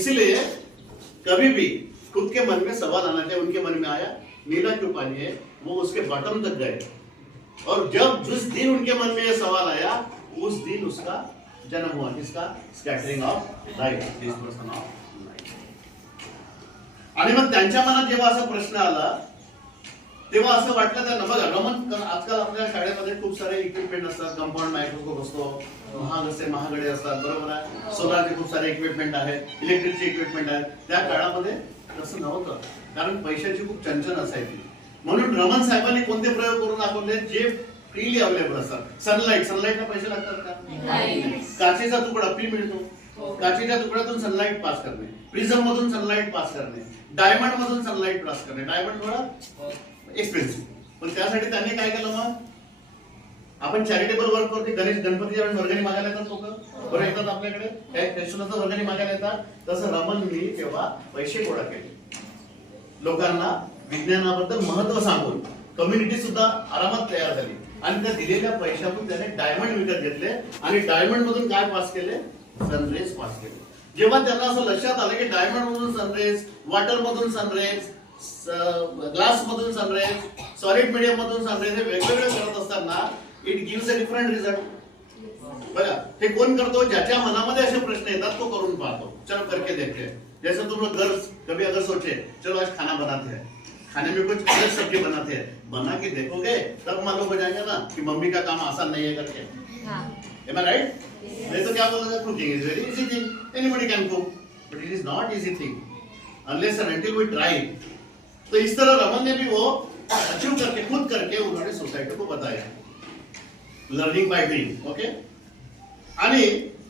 इसलिए कभी भी खुद के मन में सवाल आना चाहिए। उनके मन में आया नीला क्यों पानी है, वो उसके बॉटम तक गए और जब जिस दिन उनके मन में ये सवाल आया उस दिन उसका जन्म हुआ। किसका? Scattering of light, dispersion of light. आणि मग त्यांच्या मनात जेव्हा असा प्रश्न आला तेव्हा असं वाटलं त्यांना, बघा रमन आजकाल आपल्या शाळेमध्ये खूप सारे इक्विपमेंट असतात, कंपाऊंड मायक्रोस्कोप असतो, महागडे असतात, बरोबर आहे, सोलारचे खूप सारे इक्विपमेंट आहेत, इलेक्ट्रिकचे इक्विपमेंट आहेत. त्या काळामध्ये तसं नव्हतं कारण पैशाची खूप चंचन असायची. म्हणून रमन साहेबांनी कोणते प्रयोग करून दाखवले जे फ्रीली अवेलेबल असतात. सनलाईटला पैसे लागतात का? काचेचा तुकडा फ्री मिळतो, काचेच्या तुकड्यातून सनलाईट पास करणे, प्रिझम मधून सनलाईट पास करणे, डायमंड मधून सनलाईट पास करणे. डायमंड थोडा एक्सपेन्सिव्ह, पण त्यासाठी त्यांनी काय केलं, मग आपण चॅरिटेबल वर्क करतो. गणपतीच्या वेळेस वर्गणी मागायला येतात लोक, बरं येतात आपल्याकडे, काय फेस्टिवलचं वर्गणी मागायला येतात. तसं रमननी तेव्हा पैसे गोळा केले, लोकांना विज्ञानाबद्दल महत्व सांगून कम्युनिटी सुद्धा आरामात तयार झाली आणि त्या दिलेल्या पैशातून त्याने डायमंड विकत घेतले आणि डायमंड मधून काय पास केले? सनरेज पास केले. जेव्हा त्यांना असं लक्षात आलं की डायमंड मधून सनरेज, वॉटर मधून सनरेज, ग्लास मधून सनरेज, सॉलिड मीडियम मधून सनरेज हे वेगवेगळे करत असताना it gives a different result. बघा हे कोण करतो? ज्याच्या मनामध्ये असे प्रश्न येतात तो करून पाहतो. चलो करके देखते हैं. जैसे तुम लोग कभी अगर सोचे चलो आज खाना बनाते हैं, खाने में कुछ अलग सब्जी बनाते हैं, बना के देखोगे तब मालूम हो जाएगा ना कि मम्मी का काम आसान नहीं है करके. Am I right? नहीं तो क्या बोलोगे? Cooking is very easy thing. Anybody can cook, but it is not easy thing unless and until we try. तो इस तरह रमन ने भी वो अचीव करके खुद करके उन्होंने सोसाइटी को बताया, लर्निंग बाय डूइंग. ओके. आणि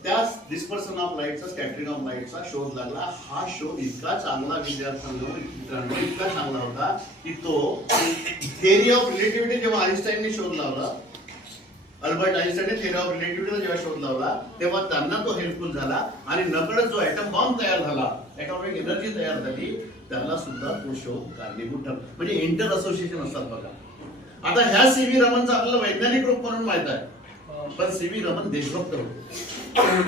त्या डिस्पर्सन ऑफ लाईटचा, स्कॅटरिंग ऑफ लाईटचा शोध लागला. हा शोध इतका चांगला विद्यार्थ्यांना इतका चांगला होता की तो थिअरी ऑफ रिलेटिव्हिटी जेव्हा आइन्स्टाईनने शोध लावला, अल्बर्ट आइन्स्टाईनने थिअरी ऑफ रिलेटिव्हिटीचा जेव्हा शोध लावला तेव्हा त्यांना तो हेल्पफुल झाला आणि नकळत जो ऍटम बॉम्ब तयार झाला, ऍटॉमिक एनर्जी तयार झाली, त्याला सुद्धा तो शोध कारणीभूत ठरला. म्हणजे इंटर असोसिएशन असतात बघा. आता ह्या सीव्ही रमनचा आपल्याला वैज्ञानिक रूप म्हणून माहित आहे, पण सीव्ही रमन देशभक्त होते.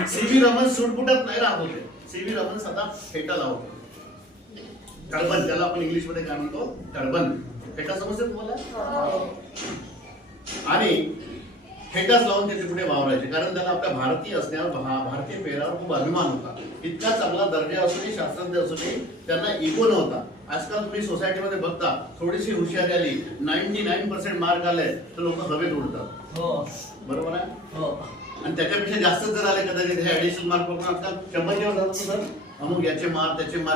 सीव्ही रमन सुटपुटत नाही राहत होते. सीव्ही रमन सदा फेटा लावत होते. टर्बन, त्याला आपण इंग्लिश मध्ये काय म्हणतो? टर्बन. फेटा समजते तुम्हाला? आणि फेटाच लावून ते पुढे वावरायचे कारण त्याला आपल्या भारतीय असण्यावर, भारतीय पेहरावर खूप अभिमान होता. इतका चांगला दर्जा असूनही, शास्त्रज्ञ असूनही त्यांना इगो नव्हता. आजकाल तुम्ही सोसायटीमध्ये बघता थोडीशी हुशारी आली, 99% मार्क आले तर लोक हवेत उडतात. बरोबर आहे? आणि त्याच्यापेक्षा जास्त जर आले कदाचित हे ऍडिशनल मार्क बघून आजकाल 100 जेव्हा जातात तर अमुक याचे मार्क त्याचे मार्क